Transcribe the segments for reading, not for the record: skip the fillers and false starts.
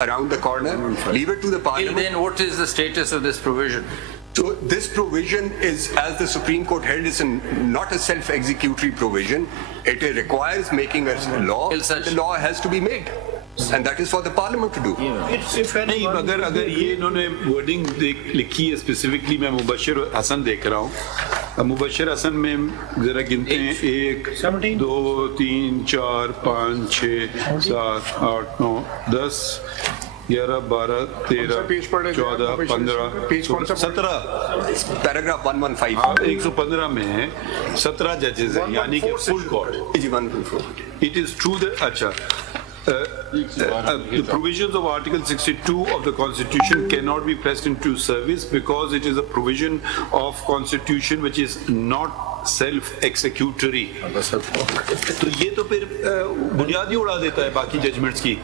around the corner, leave it to the parliament. Then what is the status of this provision? So this provision is, as the Supreme Court held, is not a self-executory provision. It requires making a law. The law has to be made. And that is for the parliament to do. नहीं, अगर ये इन्होंने wording लिखी है specifically, मैं मुबशिर हसन देख रहा हूँ. मुबशिर हसन में जरा गिनते हैं 1 2 3 4 5 6 7 8 9 10 11 12 13 14 15 17 पैराग्राफ 115 115 में 17 जजेस हैं, यानी कि full court. It is true that अच्छा the provisions of Article 62 of the Constitution cannot be pressed into service because it is a provision of Constitution which is not self-executory. तो ये तो फिर बुनियाद ही उड़ा देता है बाकी जजमेंट्स की.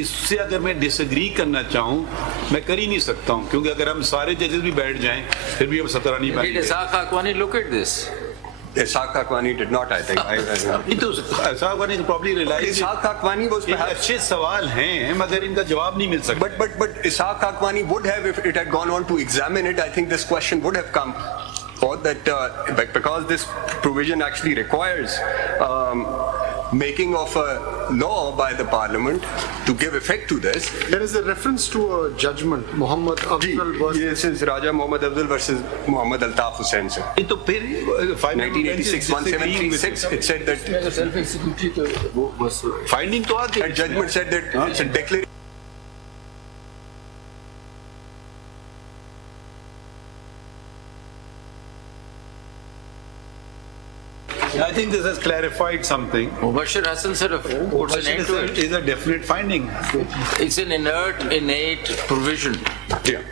इससे अगर मैं डिसएग्री करना चाहूँ मैं कर ही नहीं सकता हूँ, क्योंकि अगर हम सारे जजेस भी बैठ जाएं फिर भी हम 17 नहीं बैठेंगे. Look at this. Ishaq Akwani did not, I think. Ishaq Akwani probably realized. Ishaq Akwani was perhaps अच्छे सवाल हैं मगर इनका जवाब नहीं मिल सकता. But Ishaq Akwani would have, if it had gone on to examine it, I think this question would have come. Or that because this provision actually requires making of a law by the parliament to give effect to this. There is a reference to a judgment, Muhammad Afzal versus... This is Raja Muhammad Afzal versus Muhammad Altaf Hussain, sir. 1986, 1736, it said that... Finding to aate. That judgment said that it's a declaration. I think this has clarified something. Mubashir Hassan sir puts an end to it. Is a definite finding. It's an innate provision. Yeah.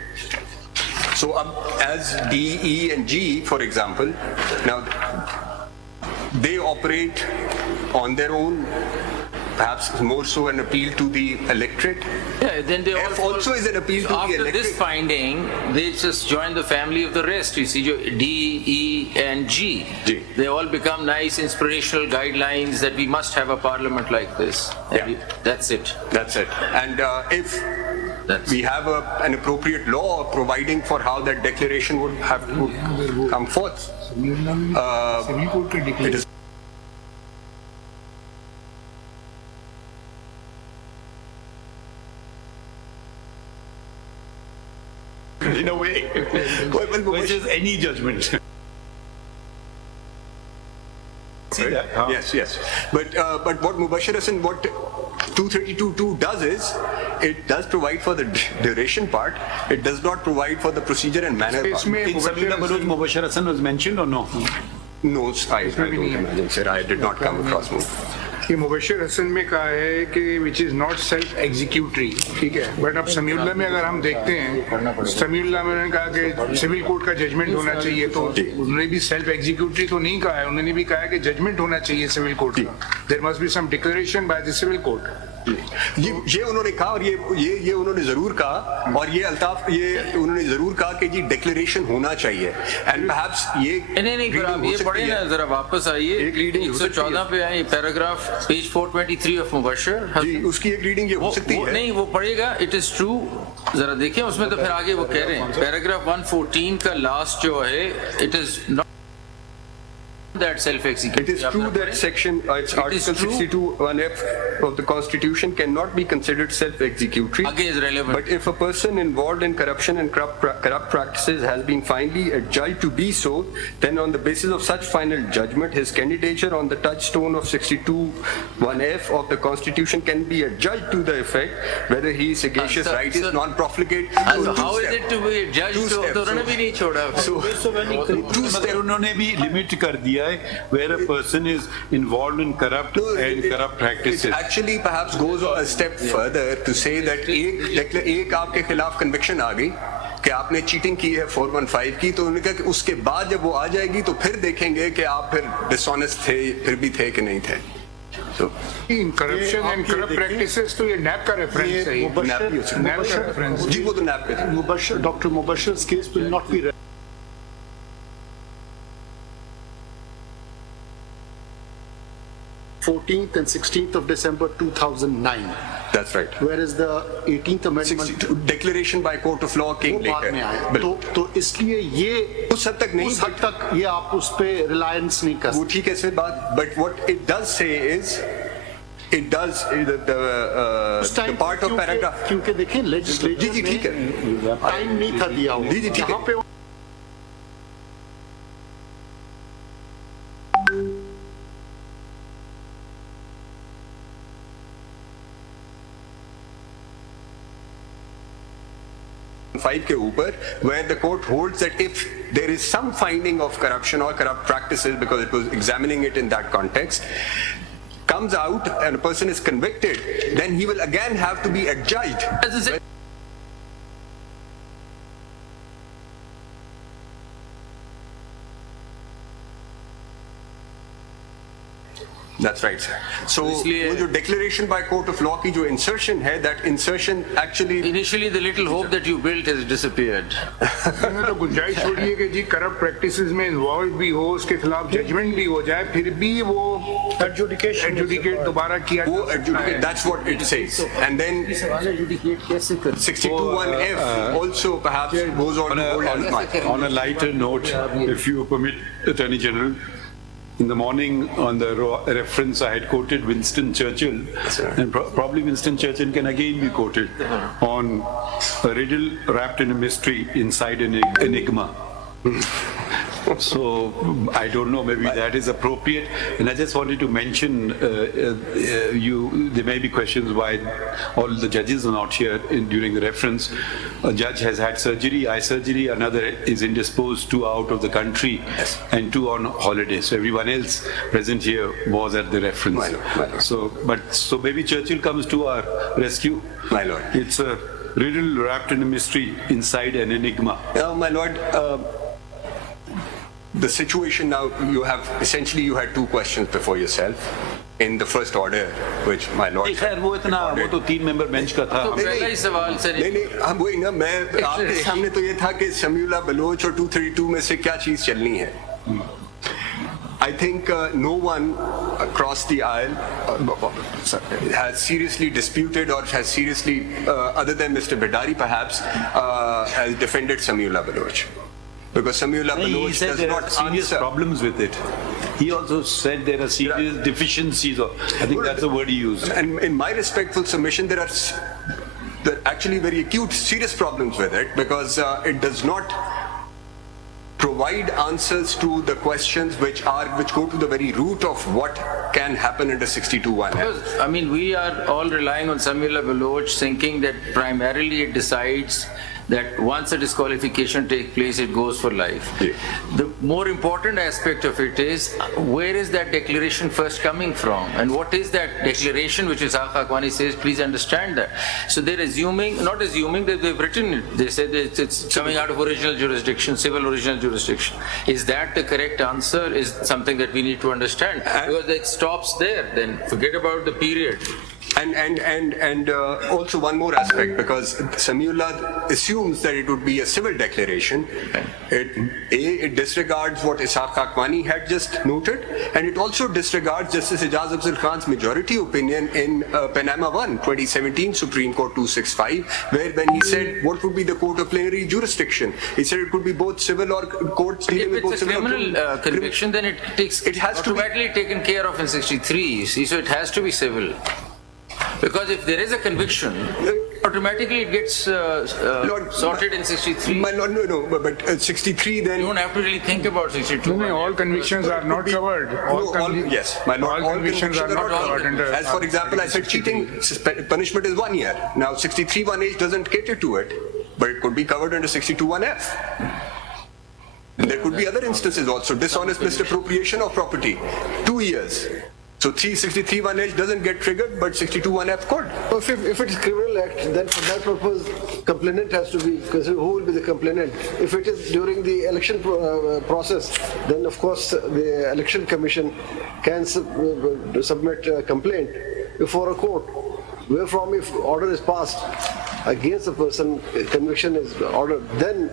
So as D, E and G, for example, now they operate on their own, perhaps more so an appeal to the electorate. Yeah, then they F also is an appeal to the electorate. After this finding, they just join the family of the rest. You see, D, E, and G. They all become nice inspirational guidelines that we must have a parliament like this. Yeah. That's it. That's it. And if we have an appropriate law providing for how that declaration would have to come forth, it is. In a way, which is any judgment. See that? Yes. But what Mubashir Hassan, what 232.2 does is, it does provide for the duration part. It does not provide for the procedure and manner part. In Samina Baluch, Mubashir Hassan was mentioned or no? No, I don't imagine, sir. I did not come across more. कि मुबशिर हसन में कहा है कि which is not self executory, ठीक है. But अब समीउल्लाह में अगर हम देखते हैं, समीउल्लाह में उन्होंने कहा कि सिविल कोर्ट का जजमेंट होना चाहिए, तो उन्होंने भी सेल्फ एग्जीक्यूटरी तो नहीं कहा है, उन्होंने भी कहा है कि जजमेंट होना चाहिए सिविल कोर्ट का. There must be some declaration by the civil court. ये उन्होंने कहा, और ये उन्होंने जरूर कहा, और ये अल्ताफ ये उन्होंने जरूर कहा कि जी डिक्लेरेशन होना चाहिए. एंड परहैप्स ये नहीं ये पढ़े ना, जरा वापस आइए, एक रीडिंग 114 पे आए, पैराग्राफ पेज 423 ऑफ मुबशिर. जी, उसकी एक रीडिंग ये हो सकती है. नहीं, वो पढ़ेगा. इट इज ट्रू, जरा देखें उसमें, तो फिर आगे वो कह रहे हैं पैराग्राफ 114 का लास्ट जो है, it is not that self-execution. It is true that section, it's Article 62(1)(f) of the Constitution cannot be considered self-executory. Again, is relevant. But if a person involved in corruption and corrupt practices has been finally adjudged to be so, then on the basis of such final judgment, his candidature on the touchstone of 62(1)(f) of the Constitution can be adjudged to the effect whether he is sagacious, righteous, non-profligate. So how is it to be judged? तो उन्होंने भी नहीं छोड़ा. So उन्होंने भी limit कर दिया where a person is involved in corrupt practices. It actually perhaps goes a step further to say that एक आपके खिलाफ conviction आ गई कि आपने चीटिंग की है 415 की, तो उन्होंने कहा कि उसके बाद जब वो आ जाएगी तो फिर देखेंगे कि आप फिर डिसऑनेस्ट थे, फिर भी थे कि नहीं थे. So, in corruption and corrupt practices, तो ये नैप का रेफरेंस है. नैप का रेफरेंस. जी, वो तो नैप पे. Dr. Mubashir's case will not be 14th and 16th of December 2009. That's right. Whereas the 18th Amendment 62, declaration by court of law came वो बाद में later. आया। तो इसलिए ये उस हद तक नहीं, उस हद तक ये आप उस पे reliance नहीं कर वो ठीक है सर बात, but what it does say is, it does the part of paragraph. क्योंकि देखिए legislature जी ठीक है, टाइम नहीं था दिया हुआ। जी ठीक यहाँ है। पे 5 के ऊपर, where the court holds that if there is some finding of corruption or corrupt practices, because it was examining it in that context, comes out and a person is convicted, then he will again have to be adjudged. That's right, sir. So, वो जो declaration by court of law की जो insertion है, that insertion actually initially the little hope that you built has disappeared. तो गुंजाइश छोड़िए कि जी corrupt practices में involved भी हो, उसके खिलाफ judgment भी हो जाए, फिर भी वो adjudicate दोबारा किया वो adjudicate, that's what it says. And then 62(1)(f) also perhaps goes on to hold as much. On a lighter note, if you permit, Attorney General, in the morning on the reference I had quoted Winston Churchill, and probably Winston Churchill can again be quoted on a riddle wrapped in a mystery inside an enigma. So I don't know, maybe that is appropriate. And I just wanted to mention, there may be questions why all the judges are not here during the reference. A judge has had surgery, eye surgery, another is indisposed, 2 out of the country, and 2 on holiday. So everyone else present here was at the reference. My Lord. So maybe Churchill comes to our rescue. My Lord. It's a riddle wrapped in a mystery inside an enigma. My Lord, the situation now, you had 2 questions before yourself in the first order, which my Lord. वो तो 3 member bench का था. पहला ही सवाल sir. नहीं, हम वही ना, मैं आपके सामने तो ये था कि शमीउल्लाह बलोच और 232 में से क्या चीज चलनी है. I think no one across the aisle has seriously disputed or has seriously, other than Mr. Bidari perhaps, has defended Samiullah Baloch. Because Samiullah Baloch does not serious problems with it. He also said there are serious deficiencies, or I think that's the word he used. And in my respectful submission, there are actually very acute, serious problems with it, because it does not provide answers to the questions which go to the very root of what can happen under 62(1). I mean, we are all relying on Samiullah Baloch, thinking that primarily it decides that once a disqualification takes place, it goes for life. Yeah. The more important aspect of it is, where is that declaration first coming from? And what is that declaration which Ishaq Haqqani says, please understand that. So they're not assuming that they've written it. They said that it's coming out of original jurisdiction, civil original jurisdiction. Is that the correct answer? Is something that we need to understand. Because it stops there, then forget about the period. And also one more aspect, because Samiullah assumes that it would be a civil declaration. It disregards what Ishaq Haqqani had just noted, and it also disregards Justice Ijaz Afzal Khan's majority opinion in Panama 1, 2017, Supreme Court 265, where when he said what would be the court of plenary jurisdiction, he said it could be both civil or courts dealing with both civil. If it's a criminal conviction, then it has automatically to be taken care of in 63, you see, so it has to be civil. Because if there is a conviction, automatically it gets sorted in 63. No, but 63 then... You don't have to really think about 62. No, all convictions are not covered. All convictions are not covered. As for example, I said cheating punishment is 1 year. Now 63(1)(h) doesn't cater to it, but it could be covered under 62(1)(f). And there could be other instances also, dishonest misappropriation of property, 2 years. So 363(1)(h) doesn't get triggered, but 62(1)(f) could. If it's criminal act, then for that purpose, complainant has to be considered. Who will be the complainant? If it is during the election process, then of course the election commission can submit a complaint before a court. Wherefrom, if order is passed against a person, conviction is ordered, then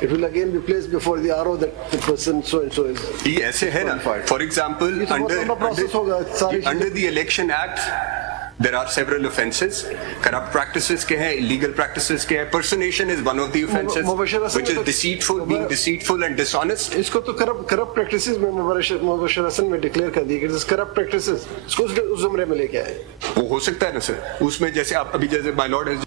it will again be placed before the RO that the person so and so is. ऐसे है ना. For example, under the Election Act, There are several offences. Corrupt practices ke hai, illegal practices ke hai. Personation is one of the offences, which is deceitful, being deceitful and dishonest. इसको तो corrupt practices में मुबशर हसन में declare कर दी कि this corrupt practices इसको उस ज़ुमरे में लेके आए. वो हो सकता है ना सर. उसमें जैसे आप अभी जैसे my lord has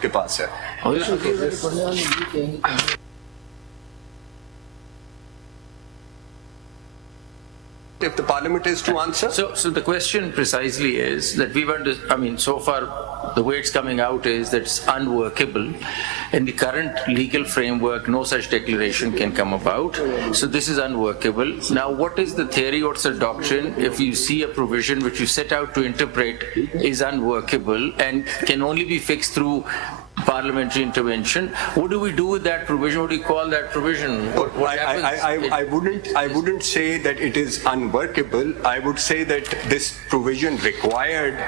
के पास है. If the parliament is to answer. So the question precisely is that so far the way it's coming out is that it's unworkable. In the current legal framework, no such declaration can come about. So this is unworkable. Now, what is the theory, what's the doctrine if you see a provision which you set out to interpret is unworkable and can only be fixed through parliamentary intervention? What do we do with that provision? What do you call that provision? I wouldn't say that it is unworkable. I would say that this provision required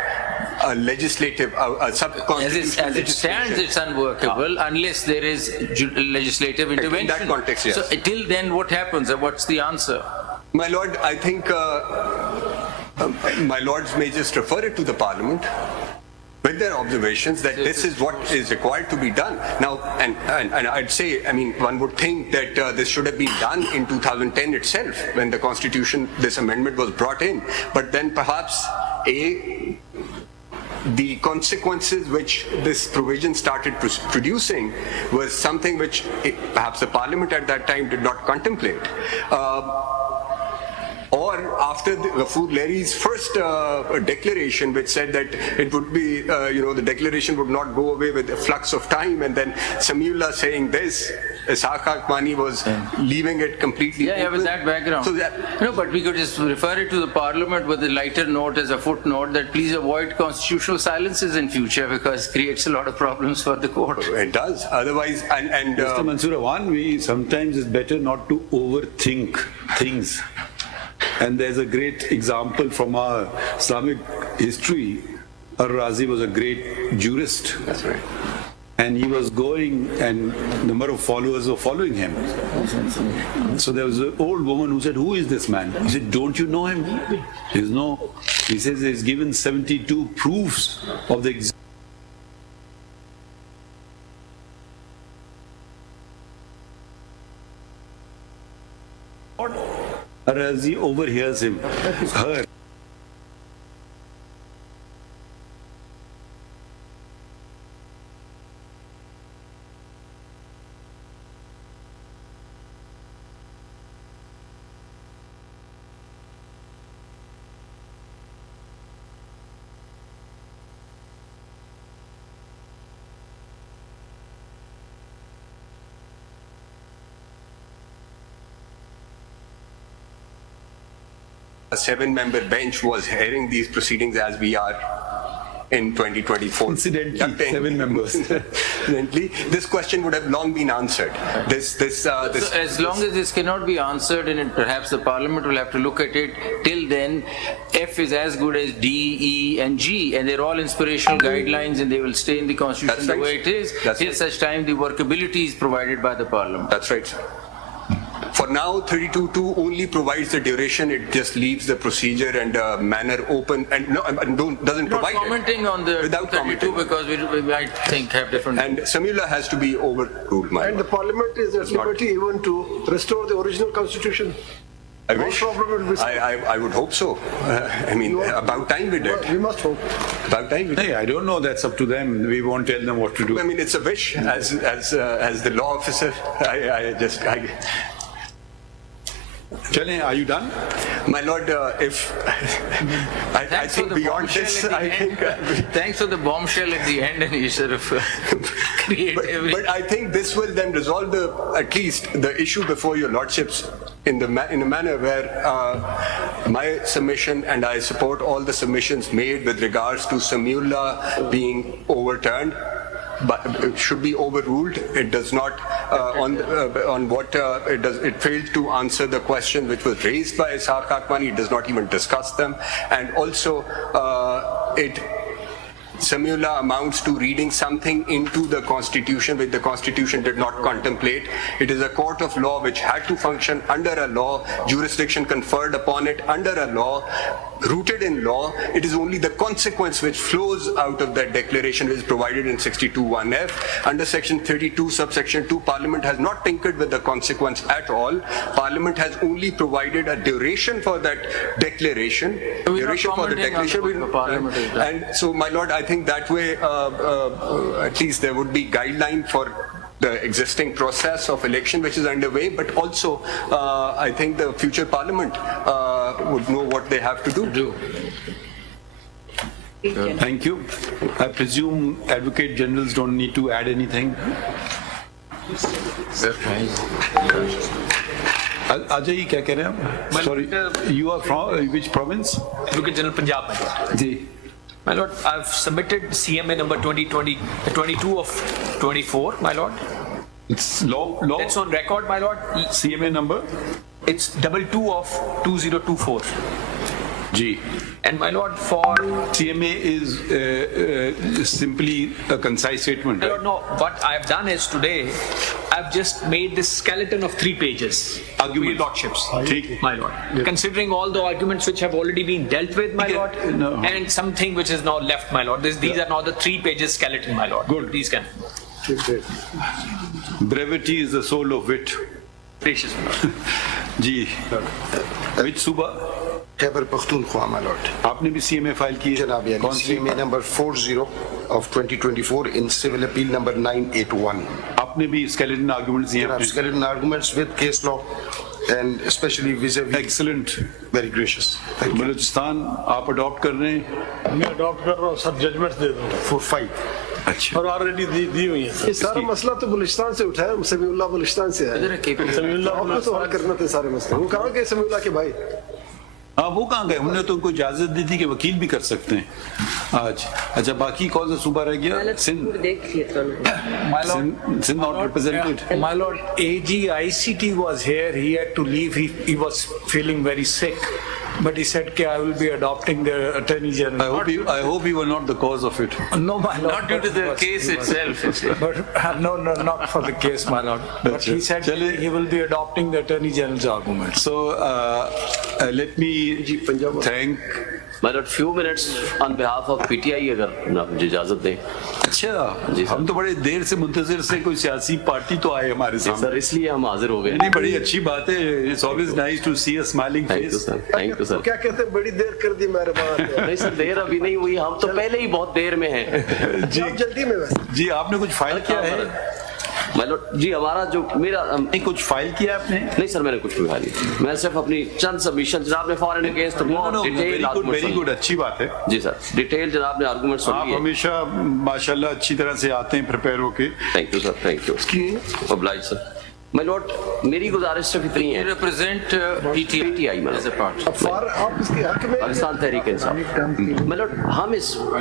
a legislative, a sub-constitutional as it stands, it's unworkable unless there is legislative intervention. In that context, yes. So till then, what happens? What's the answer? My lord, I think my lords may just refer it to the parliament with their observations that this is what is required to be done. Now, and I'd say, one would think that this should have been done in 2010 itself when the constitution, this amendment was brought in. But then perhaps, the consequences which this provision started producing was something which perhaps the parliament at that time did not contemplate. Or after Ghafoor Lairy's first declaration, which said that it would be, the declaration would not go away with a flux of time, and then Samiullah saying this, Ishaq Akbani was leaving it completely open. With that background. No, but we could just refer it to the parliament with a lighter note as a footnote that please avoid constitutional silences in future because it creates a lot of problems for the court. It does. Otherwise, and Mr. Mansoor, sometimes it's better not to overthink things. And there's a great example from our Islamic history. Ar-Razi was a great jurist. That's right. And he was going, and a number of followers were following him. So there was an old woman who said, "Who is this man?" He said, "Don't you know him?" He says he's given 72 proofs of the existence. Ar-Razi overhears him. Her. A 7-member bench was hearing these proceedings as we are in 2024. Incidentally, 7 members. Incidentally, this question would have long been answered. So as long as this cannot be answered, and perhaps the parliament will have to look at it, till then, F is as good as D, E, and G, and they're all inspirational guidelines, and they will stay in the constitution the way it is, till such time the workability is provided by the parliament. That's right, sir. For now, 32.2 only provides the duration. It just leaves the procedure and manner open and doesn't provide it. Not commenting on the Without 32 because we might have different. And Samiullah has to be overruled. And the parliament is at liberty even to restore the original constitution. I wish. I would hope so. About time we did. We must hope. About time we did. Hey, I don't know. That's up to them. We won't tell them what to do. It's a wish. As the law officer, Chale, are you done? My Lord, if I think beyond this, I think. Thanks for the bombshell at the end, and you sort of create but I think this will then resolve at least the issue before your lordships in a manner where my submission, and I support all the submissions made with regards to Samiullah being overturned, but it should be overruled. It does not on what it does. It failed to answer the question which was raised by Ishaq Akwani. It does not even discuss them, and also Samiullah amounts to reading something into the Constitution which the Constitution did not contemplate. It is a court of law which had to function under a law, jurisdiction conferred upon it under a law, rooted in law. It is only the consequence which flows out of that declaration which is provided in 62(1)(f). Under section 32 subsection 2, Parliament has not tinkered with the consequence at all. Parliament has only provided a duration for that declaration. Duration for the declaration. And so, my Lord, I think that way at least there would be guideline for the existing process of election which is underway, but also I think the future Parliament would know what they have to do. Thank you. I presume Advocate Generals don't need to add anything. Ajay, क्या कह रहे हैं? Sorry, you are from which province? Advocate General Punjab. Ji. My Lord, I've submitted CMA number 22 of 24, my Lord. It's law. That's on record, my Lord. CMA number? It's 22 of 2024. G. And my Lord, for CMA is simply a concise statement. I don't know. What I've done is today, I've just made this skeleton of 3 pages. Argument. Lordships, Take. my Lord. Considering all the arguments which have already been dealt with, my Lord, and something which is now left, my Lord. These are now the 3 pages skeleton, my Lord. Good. These can. Brevity is the soul of wit. Gracious, my Lord. Ji. Which Suba? Khyber Pakhtunkhwa, my Lord. आपने भी CMA file की है? Janabi, कौन सी? CMA number 40 of 2024 in civil appeal number 981. आपने भी skeleton arguments दिए हैं? Skeleton arguments with case law and especially vis-a-vis. Excellent. Very gracious. Thank you. Balochistan आप अडॉप्ट कर रहे हैं? मैं अडॉप्ट कर रहा हूँ सर, जजमेंट्स दे दूँ For 5. अच्छा. और ऑलरेडी दी हुई है सर. ये सारा मसला तो बलूचिस्तान से उठा है, समीउल्लाह बलूचिस्तान से है। आपको तो हल करना था सारे मसले। वो कहाँ गए समीउल्लाह के भाई? हाँ, वो कहाँ गए? हमने तो उनको इजाजत दी थी कि वकील भी कर सकते हैं आज. अच्छा, बाकी कौन सा सूबा रह गया? Sindh. Sindh not represented. My Lord, AG ICT was here. He had to leave. He was feeling very sick, but he said, "I will be adopting the Attorney General." I hope you were not the cause of it. No, my Lord. not due to the case itself. But no, not for the case, my Lord. But he said he will be adopting the Attorney General's argument. So let me thank. My Lord, few minutes on behalf of PTI अगर आप मुझे इजाजत दें. अच्छा, हम तो बड़े देर से मुंतजिर से कोई सियासी पार्टी तो आए हमारे सामने. सर, इसलिए हम हाजिर हो गए. नहीं, बड़ी अच्छी बात है. It's always nice to see a smiling face. Thank you, sir. Thank you, sir. क्या कहते हैं, बड़ी देर कर दी मेहरबान. नहीं सर, देर अभी नहीं हुई. हम तो पहले ही बहुत देर में हैं. जी, जल्दी में वैसे. जी, आपने कुछ फाइल किया है? My Lord, जी हमारा जो मेरा नहीं, कुछ फाइल किया आपने? नहीं सर, मैंने कुछ भी फाइल नहीं. मैं सिर्फ अपनी चंद सबमिशन जनाब ने for and against very good, अच्छी बात है. जी सर, डिटेल जनाब ने आर्गुमेंट सुनी है. आप हमेशा माशाल्लाह अच्छी तरह से आते हैं प्रिपेयर होके. Thank you sir, thank you. Oblige sir. My lord, मेरी गुजारिश सिर्फ इतनी है. represent PTI as a part. आप इसके हक में पाकिस्तान तहरीक इंसाफ. माय लॉर्ड,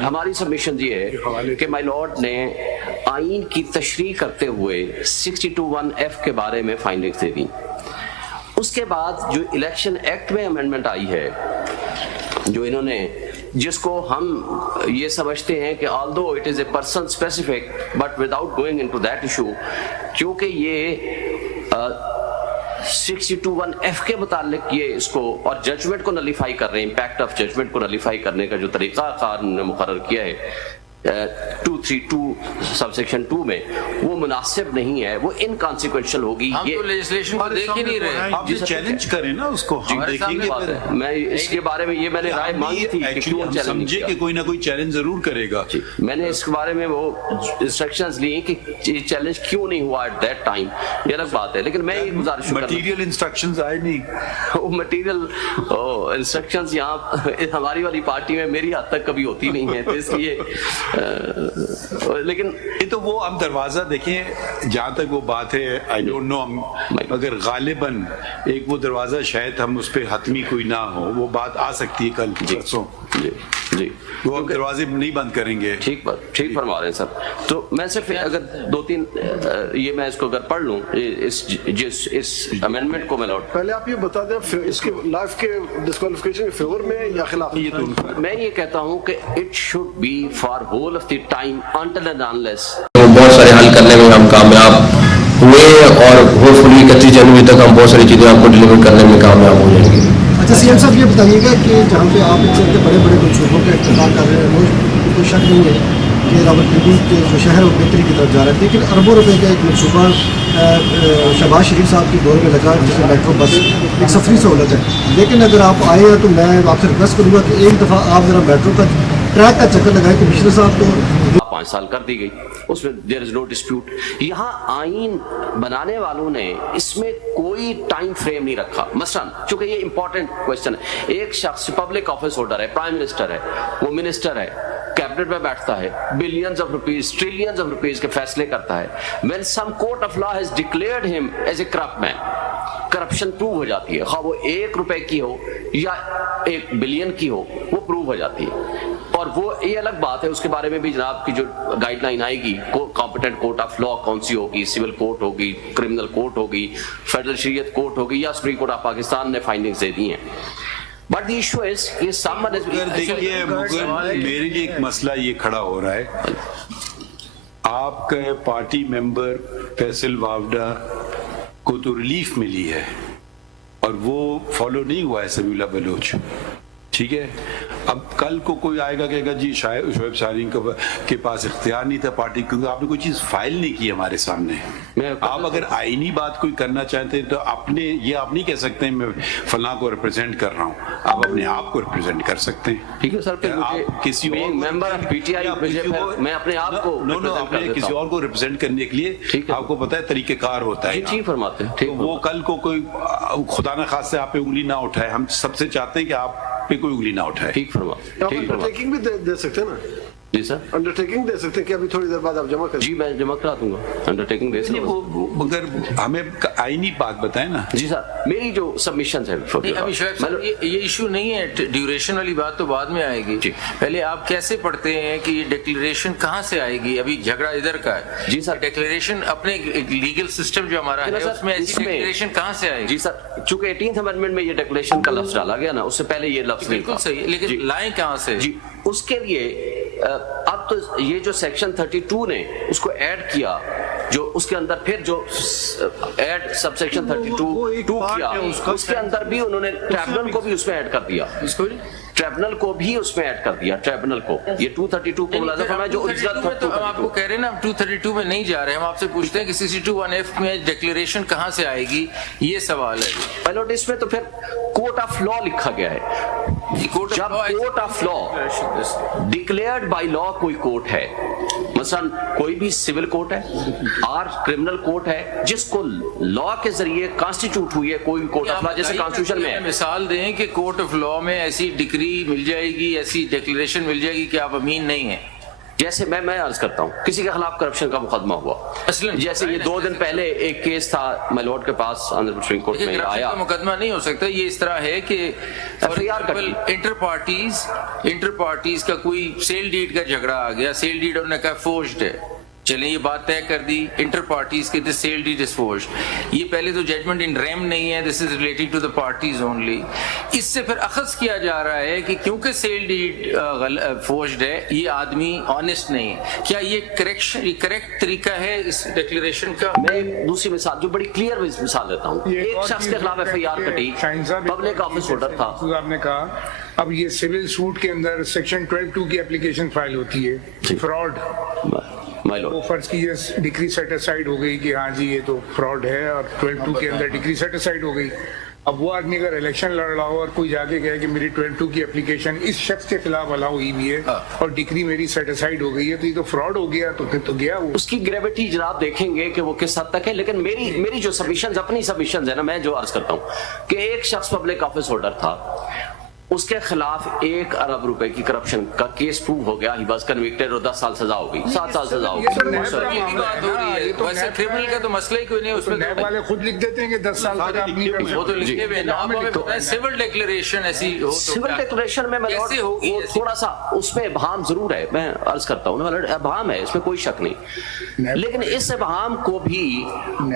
हमारी सबमिशन ये है कि माय लॉर्ड ने आइन की तशरीह करते हुए 62(1)(f) के बारे में फाइंडिंग्स दे दी. उसके बाद जो इलेक्शन एक्ट में अमेंडमेंट आई है, जो इन्होंने, जिसको हम ये समझते हैं कि although it is a person specific but without going into that issue, क्योंकि ये 62(1)(f) के मुतालिक ये इसको और जजमेंट को नलीफाई कर रहे हैं, इम्पैक्ट ऑफ जजमेंट को नलीफाई करने का जो तरीका कार ने मुकर्रर किया है, 232 सबसेक्शन 2 में वो मुनासिब नहीं है, वो इनकॉन्सिक्वेंशियल होगी। हम तो लेजिस्लेशन को देख ही नहीं रहे। आप ये चैलेंज करें ना उसको, हम देखेंगे। मैं इसके बारे में मैंने राय मांगी थी कि क्यों चैलेंज समझे कि कोई ना कोई चैलेंज जरूर करेगा। मैंने इसके बारे में वो इंस्ट्रक्शंस लिए कि ये चैलेंज क्यों नहीं हुआ एट दैट टाइम, ये अलग बात है। लेकिन मैं ये गुजारिश मटेरियल इंस्ट्रक्शंस आए नहीं, वो मटेरियल इंस्ट्रक्शंस यहाँ हमारी वाली पार्टी में मेरी हद तक कभी होती नहीं है, तो इसलिए लेकिन ये तो वो हम दरवाजा देखें जहाँ तक वो बात है, आई डोंट नो, मगर गालिबन एक वो दरवाजा शायद हम उस पर हतमी कोई ना हो, वो बात आ सकती है कल परसों। जी वो हम दरवाजे नहीं बंद करेंगे। ठीक फरमा रहे हैं सर। तो मैं सिर्फ अगर 2-3 ये मैं इसको अगर पढ़ लूँ इस अमेंडमेंट को मैं लौट, पहले आप ये बता दें इसके लाइफ के डिस्क्वालिफिकेशन के फेवर में या खिलाफ। मैं ये कहता हूँ कि it should be for whole of the time until end unless. बहुत सारे हल करने में हम कामयाब हुए और होपफुली 31 जनवरी तक हम बहुत सारी चीजें आपको डिलीवर करने में कामयाब हो जाएंगे। अच्छा सीएम साहब ये बताइएगा कि जहाँ पे आप इतने बड़े बड़े मंसूबों का इफ्तिताह कर रहे हैं, कोई शक नहीं है कि रावलपिंडी के जो शहर है वो बेहतरी की तरफ जा रहा है, लेकिन अरबों रुपए का एक मंसूबा शहबाज शरीफ साहब के दौर में लगा जिसमें मेट्रो बस एक सफरी सहूलत है। लेकिन अगर आप आए हैं तो मैं आपसे रिक्वेस्ट करूँगा कि एक दफ़ा आप ज़रा मेट्रो का ट्रैक का चक्कर लगाए। कमिश्नर साहब तो 5 साल कर दी गई, उसमें देयर इज नो डिस्प्यूट। यहाँ आइन बनाने वालों ने इसमें कोई टाइम फ्रेम नहीं रखा। मसलन चूंकि ये इंपॉर्टेंट क्वेश्चन है, एक शख्स पब्लिक ऑफिस होल्डर है, प्राइम मिनिस्टर है, वो मिनिस्टर है, कैबिनेट में बैठता है, billions of rupees trillions of rupees के फैसले करता है। When some court of law has declared him as a corrupt man, corruption prove हो जाती है, वो 1 रुपए की हो या 1 बिलियन की हो, वो प्रूव हो जाती है। और वो ये अलग बात है, उसके बारे में भी जनाब की जो गाइडलाइन आएगी, कॉम्पिटेंट कोर्ट ऑफ लॉ कौन सी होगी, सिविल कोर्ट होगी, क्रिमिनल कोर्ट होगी, फेडरल शरीयत कोर्ट होगी या सुप्रीम कोर्ट ऑफ पाकिस्तान ने फाइंडिंग्स दे दी हैं। बट द इशू इज कि समवन इज, देखिए मेरे लिए एक मसला ये खड़ा हो रहा है, आपके पार्टी मेंबर फैसल वावडा को तो रिलीफ मिली है और वो फॉलो नहीं हुआ है समीउल्लाह बलोच, ठीक है। अब कल को कोई आएगा कहेगा जी शोएब सारीन के पास इख्तियार नहीं था पार्टी, क्योंकि आपने कोई चीज फाइल नहीं की हमारे सामने। आप अगर आईनी बात कोई करना चाहते हैं तो अपने ये आप नहीं कह सकते हैं मैं फलां को रिप्रेजेंट कर रहा हूँ, आप अपने आप को रिप्रेजेंट कर सकते हैं। ठीक है सर, आप किसी और मेंबर ऑफ पीटीआई मैं अपने आप को अपने किसी और को रिप्रेजेंट करने के लिए आपको पता है तरीकेकार होता है। ठीक फरमाते हैं। वो कल को कोई खुदा न खास्ते आप पे उंगली ना उठाए, हम सबसे चाहते हैं कि आप पे कोई उंगली ना उठाए। ठीक फरमा, अंडरटेकिंग भी दे सकते हैं ना। जी सर, अंडरटेकिंग दे सकते हैं कि अभी थोड़ी देर बाद आप जमा कर। जी मैं जमा करा दूंगा, अंडरटेकिंग दे सकते हैं, मगर हमें आईनी बात बताए ना। जी सर, मेरी जो सबमिशन है अभी शायद ये इशू नहीं है, ड्यूरेशन वाली बात तो बाद में आएगी। पहले आप कैसे पढ़ते हैं कि ये डिक्लेरेशन कहाँ से आएगी? अभी झगड़ा इधर का है। जी सर, डिक्लेरेशन अपने लीगल सिस्टम जो हमारा है उसमें ऐसी डिक्लेरेशन कहाँ से आएगी? जी सर, चूंकि 18th अमेंडमेंट में ये डिक्लेरेशन का लफ्ज डाला गया ना, उससे पहले ये लफ्ज बिल्कुल सही, लेकिन लाएं कहाँ से? जी उसके लिए अब तो ये जो सेक्शन 32 ने उसको ऐड किया, जो उसके अंदर फिर जो ऐड सबसेक्शन 32 किया, उसके अंदर भी उन्होंने ट्रिब्यूनल को भी उसमें ऐड कर दिया, ट्रिब्यूनल को भी उसमें ऐड कर दिया। ट्रिब्यूनल को ये 232 को मुलाज़ा फरमाया जो ओरिजिनल था। तो हम आपको कह रहे हैं ना, 232 में नहीं जा रहे, हम आपसे पूछते हैं कि 62(1)(f) में डिक्लेरेशन कहाँ से आएगी, ये सवाल है। पायलट इसमें तो फिर कोर्ट ऑफ लॉ लिखा गया है। जब court of law declared by law कोई कोर्ट है, मसलन कोई भी सिविल कोर्ट है और क्रिमिनल कोर्ट है जिसको लॉ के जरिए कॉन्स्टिट्यूट हुई है, कोई कोर्ट ऑफ लॉ जैसे कॉन्स्टिट्यूशन में है। मिसाल दें कि कोर्ट ऑफ लॉ में ऐसी डिक्री मिल जाएगी, ऐसी डिक्लेरेशन मिल जाएगी कि आप अमीन नहीं है। जैसे मैं अर्ज करता हूँ, किसी के खिलाफ करप्शन का मुकदमा हुआ, जैसे ये 2 दिन पहले एक केस था माय लॉर्ड के पास ऑनरेबल सुप्रीम कोर्ट में आया। मुकदमा नहीं हो सकता, ये इस तरह है कि इंटर पार्टीज का कोई सेल डीड का झगड़ा आ गया, सेल डीड उन्होंने कहा फोर्ज्ड है, चलिए ये बात तय कर दी, इंटर पार्टीज के this sale deed is forged. ये पहले तो जजमेंट इन रेम नहीं है, this is related to the parties only. इससे फिर अखज़ किया जा रहा है कि क्योंकि सेल डीड फोर्ज्ड है, ये आदमी ऑनेस्ट नहीं है। क्या ये करेक्ट तरीका है इस डिक्लेरेशन का? मैं एक दूसरी मिसाल जो बड़ी क्लियर मिसाल देता हूँ। एक शख्स के खिलाफ FIR कटी, पब्लिक ऑफिस होल्डर था। आपने कहा اب یہ سول سوٹ کے اندر سیکشن 12(2) کی اپلیکیشن فائل ہوتی ہے فراڈ، وہ فرض کیجیے ڈگری سیٹ اسائڈ ہو گئی کہ ہاں جی یہ تو فراڈ ہے، اور 12(2) کے اندر ڈگری سیٹ اسائڈ ہو گئی. اب وہ آدمی اگر الیکشن لڑ رہا ہو اور کوئی جا کے کہے کہ میری 12(2) کی اپلیکیشن اس شخص کے خلاف الاؤ ہوئی ہے اور ڈگری میری سیٹ اسائڈ ہو گئی ہے، تو یہ تو فراڈ ہو گیا، تو پھر تو گیا وہ. اس کی گریوٹی جناب دیکھیں گے کہ وہ کس حد تک ہے. لیکن میری جو سبمیشنز اپنی سبمیشنز ہے نا، میں جو عرض کرتا ہوں کہ ایک شخص پبلک آفس ہولڈر تھا، اس کے خلاف 1 ارب روپے کی کرپشن کا کیس پروو ہو گیا، ہی واز کنوکٹڈ اور 10 سال سزا ہو گئی، 7 سال سزا ہو گئی. ویسے کرمنل کا تو مسئلہ ہی کوئی نہیں، اس میں نیب والے خود لکھ دیتے ہیں کہ 10 سال تک آپ نہیں کر سکتے. وہ تو لکھے ہوئے نا. آپ ہمیں پتہ ہے سول ڈکلیریشن ایسی ہو تو سول ڈکلیریشن میں وہ تھوڑا سا اس میں ابہام ضرور ہے، میں عرض کرتا ہوں نا، ابہام ہے، اس میں کوئی شک نہیں. لیکن اس ابہام کو بھی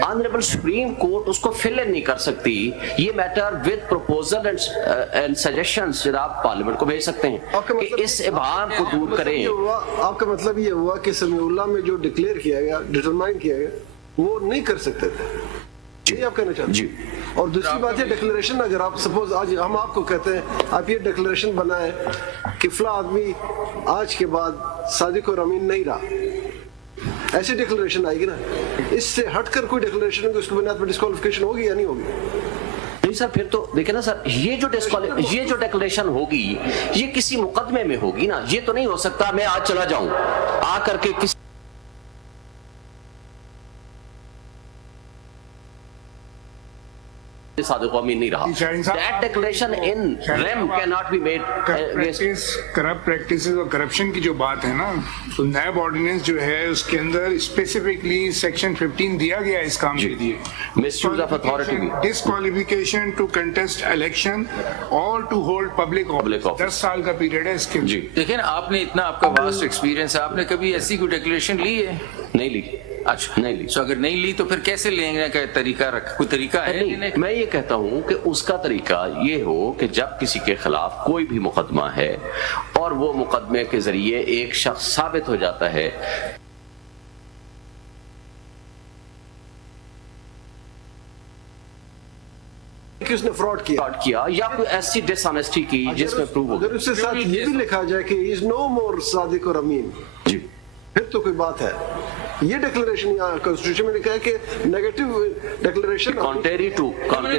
آنریبل سپریم کورٹ اس کو فل ان نہیں کر سکتی. یہ matter with proposal and suggestions جناب پارلیمنٹ کو بھیج سکتے ہیں کہ اس ابہام کو دور کریں. آپ کا مطلب یہ ہوا کہ سمیع اللہ میں جو ڈکلیئر کیا گیا، ڈٹرمائن کیا گیا، وہ نہیں کر سکتے تھے، یہ آپ کہنا چاہتے ہیں؟ جی. اور دوسری بات یہ ڈکلیریشن، اگر آپ سپوز آج ہم آپ کو کہتے ہیں آپ یہ ڈکلیریشن بنائیں کہ فلاں آدمی آج کے بعد صادق اور امین نہیں رہا، ایسی ڈکلیریشن آئے گی نا. اس سے ہٹ کر کوئی ڈکلیریشن ہوگی، اس کی بنیاد پر ڈسکوالیفیکیشن ہوگی یا نہیں ہوگی؟ نہیں سر، پھر تو دیکھیں نا سر، یہ جو ڈیکلیریشن ہوگی یہ کسی مقدمے میں ہوگی نا. یہ تو نہیں ہو سکتا میں آج چلا جاؤں آ کر کے کسی صادق و امین نہیں رہا. That declaration in REM cannot be made. Corrupt practices اور کرپشن کی جو بات ہے نا، تو نیب آرڈیننس جو ہے اس کے اندر اسپیسیفکلی سیکشن 15 دیا گیا اس کام کے لیے. Misuse of authority. Disqualification to contest election اور ٹو ہولڈ پبلک آفس، 10 سال کا پیریڈ ہے اس کے. دیکھیں آپ نے اتنا آپ کا واسٹ ایکسپیرینس ہے، آپ نے کبھی ایسی کوئی ڈکلیریشن لی ہے؟ نہیں لی. اچھا نہیں لی. سو اگر نہیں لی تو پھر کیسے لیں گے؟ کا طریقہ کوئی طریقہ ہے؟ میں یہ کہتا ہوں کہ اس کا طریقہ یہ ہو کہ جب کسی کے خلاف کوئی بھی مقدمہ ہے اور وہ مقدمے کے ذریعے ایک شخص ثابت ہو جاتا ہے کہ اس نے فراڈ کیا یا کوئی ایسی ڈس آنیسٹی کی جس میں پروو ہو، اگر اس کے ساتھ یہ بھی لکھا جائے کہ he is no more صادق اور امین، جی پھر تو کوئی بات ہے. یہ ڈکلیریشن یہاں کانسٹیٹیوشن میں لکھا ہے کہ negative declaration contrary to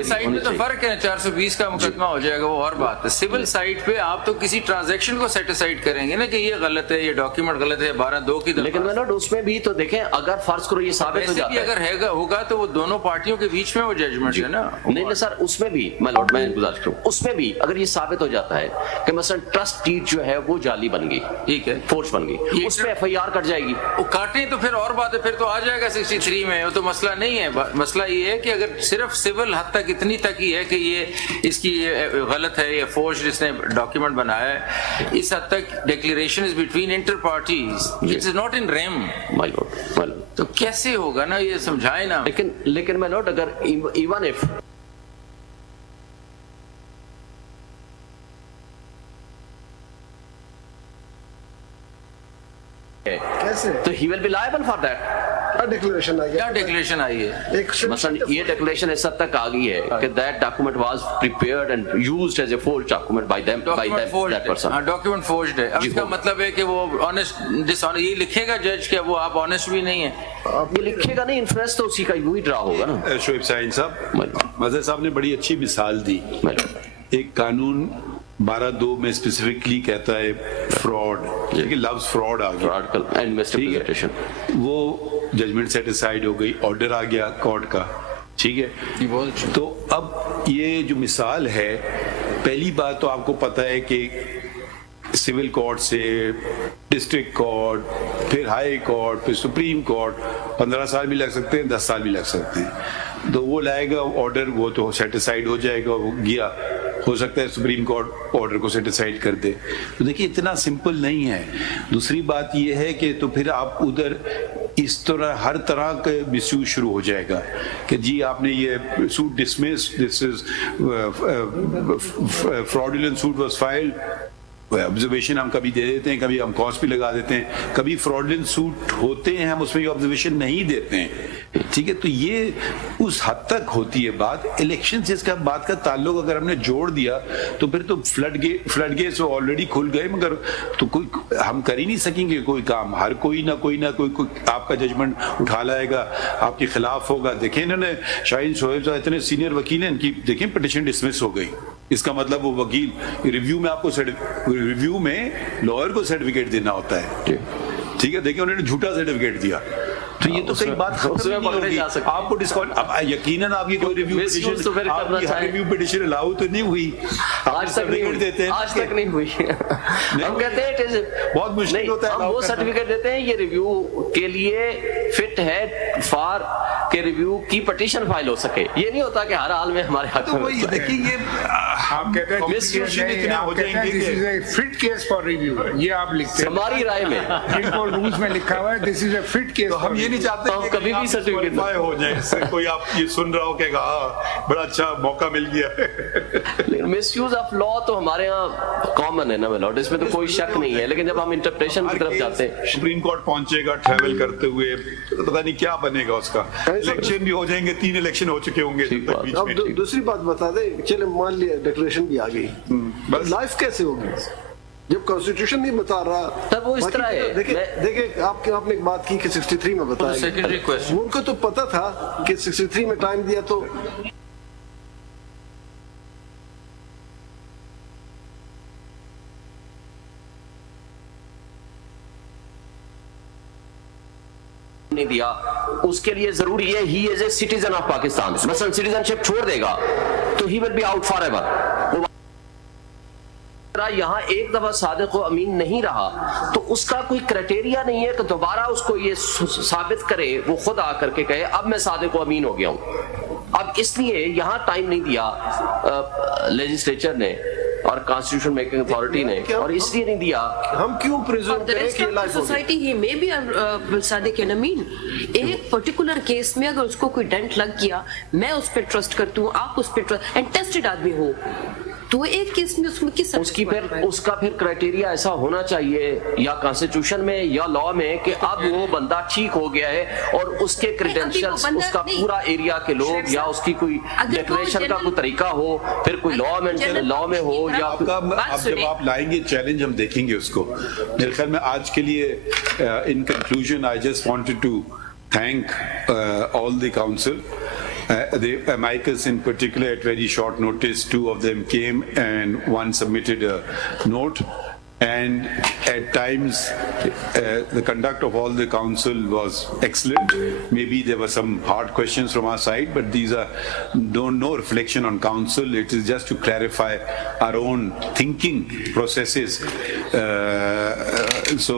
site میں تو فرق ہے. 420 کا مقدمہ ہو جائے گا وہ اور بات ہے. سول سائٹ پہ آپ تو کسی ٹرانزیکشن کو سیٹ اسائڈ کریں گے نا کہ یہ غلط ہے، یہ ڈاکیومنٹ غلط ہے، 12(2) کی. لیکن ملوڈ اس میں بھی تو دیکھیں اگر فرض کرو یہ ثابت ہو جاتا ہے، اگر ہوگا تو وہ دونوں پارٹیوں کے بیچ میں وہ ججمنٹ ہے نا. نہیں سر، اس میں بھی ملوڈ میں گزارش کروں، اس میں بھی اگر یہ ثابت ہو جاتا ہے کہ مثلا ٹرسٹ ڈیڈ جو ہے وہ جعلی بن گئی، ٹھیک ہے، فورج بن گئی، اس پہ FIR کٹ جائے گی. وہ کاٹیں تو پھر اور بات ہے، پھر تو آ جائے گا 63 میں. وہ تو مسئلہ نہیں ہے. مسئلہ یہ ہے کہ اگر صرف سول حد تک اتنی تک ہی ہے کہ یہ اس کی غلط ہے، یہ فورج جس نے ڈاکیومنٹ بنایا ہے، اس حد تک declaration is between inter parties, it is not in rem. My lord تو کیسے ہوگا نا، یہ سمجھائے نا. لیکن مائی لارڈ اگر ایون اف تو he will be liable for that. Declaration آئی کیا ڈکلیریشن آئی ہے؟ مثلا یہ ڈکلیریشن اس حد تک آ گئی ہے کہ that document was prepared and used as a forged document by them, by that person. Document forged ہے. اب اس کا مطلب ہے کہ وہ آنےسٹ ڈس آنےسٹ یہ لکھے گا جج کہ وہ آپ آنےسٹ بھی نہیں ہیں. یہ لکھے گا نہیں، انفرنس تو اسی کا وہی ڈرا ہوگا نا. شعیب سائن صاحب، مظہر صاحب نے بڑی اچھی مثال دی. ایک قانون 12(2) میں اسپیسیفکلی کہتا ہے فراڈ، لیکن لفظ فراڈ آ گیا، وہ ججمنٹ سیٹ اسائڈ ہو گئی، آرڈر آ گیا کورٹ کا، ٹھیک ہے. تو اب یہ جو مثال ہے، پہلی بات تو آپ کو پتہ ہے کہ سول کورٹ سے ڈسٹرکٹ کورٹ، پھر ہائی کورٹ، پھر سپریم کورٹ 15 سال بھی لگ سکتے ہیں، 10 سال بھی لگ سکتے ہیں. تو وہ لائے گا آرڈر، وہ تو سیٹ اسائڈ ہو جائے گا، وہ گیا، ہو سکتا ہے سپریم کورٹ آرڈر کو سیٹ اسائڈ کر دے. تو دیکھیے اتنا سمپل نہیں ہے. دوسری بات یہ ہے کہ تو پھر آپ ادھر اس طرح ہر طرح کا مس یوز شروع ہو جائے گا کہ جی آپ نے یہ suit dismiss, this is fraudulent suit was filed observation हम कभी दे देते हैं, कभी हम कॉस्ट भी लगा देते हैं, कभी फ्रॉडलेंट सूट होते हैं हम उसमें ऑब्जर्वेशन नहीं देते हैं, ठीक है। तो ये उस हद तक होती है बात। इलेक्शन से इसका बात का ताल्लुक अगर हमने जोड़ दिया तो फिर तो फ्लड गेट्स ऑलरेडी खुल गए, मगर तो कोई हम कर ही नहीं सकेंगे कोई काम। हर कोई ना कोई आपका जजमेंट उठा लाएगा, आपके खिलाफ होगा। देखें इन्होंने शाहीन शोएब साहब इतने सीनियर वकील हैं, इनकी देखें पिटिशन डिसमिस हो गई। इसका मतलब वो वकील रिव्यू में आपको रिव्यू में लॉयर को सर्टिफिकेट देना होता है, ठीक है। देखिए उन्होंने झूठा सर्टिफिकेट दिया, तो ये तो कई बात आपको डिस्काउंट। अब यकीनन आपकी कोई रिव्यू पिटिशन अलाउ तो नहीं हुई, आज तक नहीं देते हैं, आज तक नहीं हुई। हम कहते हैं बहुत मुश्किल होता है, हम वो सर्टिफिकेट देते हैं ये रिव्यू के लिए फिट है फॉर के रिव्यू की पिटिशन फाइल हो सके। ये नहीं होता कि हर हाल में हमारे हाथ में। तो देखिए ये आप कहते हैं this is a fit case for review, ये आप लिखते हैं हमारी राय में, जिनको रूल्स में लिखा हुआ है this is a fit case. हम ये नहीं चाहते तो कभी भी सर्टिफिकेट हो जाए, इससे कोई आप ये सुन रहा हो कि बड़ा अच्छा मौका मिल गया। लेकिन मिसयूज ऑफ लॉ तो हमारे यहाँ कॉमन है ना मिलॉर्ड, इसमें तो कोई शक नहीं है। लेकिन जब हम इंटरप्रिटेशन की तरफ जाते हैं, सुप्रीम कोर्ट पहुंचेगा ट्रैवल करते हुए, तो पता नहीं क्या बनेगा उसका। इलेक्शन भी हो जाएंगे, 3 इलेक्शन हो चुके होंगे। अब दूसरी बात बता दे, चले मान लिया डिक्लेरेशन भी आ गई, लाइफ कैसे होगी जब कॉन्स्टिट्यूशन नहीं बता रहा? तब वो इस तरह है। देखिए आपने एक बात की कि 63 में बताया, उनको तो पता था कि 63 में टाइम दिया तो नहीं दिया। उसके लिए जरूरी है he is a citizen of Pakistan. मसलन सिटीजनशिप छोड़ देगा तो he will be out for ever. यहाँ एक दफा सादिक व अमीन नहीं रहा तो उसका कोई क्राइटेरिया नहीं है कि दोबारा उसको ये साबित करे, वो खुद आकर के कहे अब मैं सादिक व अमीन हो गया हूँ। अब इसलिए यहाँ टाइम नहीं दिया लेजिस्लेचर ने और कॉन्स्टिट्यूशन मेकिंग अथॉरिटी ने, और इसलिए नहीं दिया। हम क्यों प्रिज्यूम करें कि life society he may be सादिक एंड अमीन एक पर्टिकुलर केस में अगर उसको कोई डेंट लग गया, मैं उस पर ट्रस्ट करती हूँ, आप उस पर ट्रस्ट, एंड टेस्टेड आदमी हो तो एक केस में उसमें किस उसका फिर क्राइटेरिया ऐसा होना चाहिए या कॉन्स्टिट्यूशन में या लॉ में कि अब वो बंदा ठीक हो गया है और उसके क्रेडेंशियल्स, उसका पूरा एरिया के लोग या उसकी कोई डिक्लेरेशन का कोई तरीका हो, फिर कोई लॉ में हो या आप जब आप लाएंगे चैलेंज हम देखेंगे उसको। मेरे ख्याल में आज के लिए in conclusion I just wanted to thank all the council. The amicus in particular, at very short notice, 2 of them came and one submitted a note. And at times, the conduct of all the council was excellent. Maybe there were some hard questions from our side, but these are no reflection on council. It is just to clarify our own thinking processes. So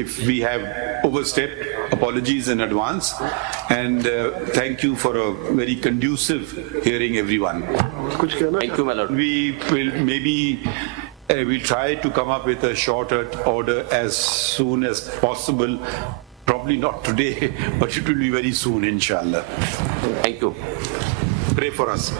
if we have overstepped, apologies in advance, and thank you for a very conducive hearing, everyone. Thank you, my lord. We will maybe we'll try to come up with a shorter order as soon as possible. Probably not today, but it will be very soon, inshallah. Thank you. Pray for us.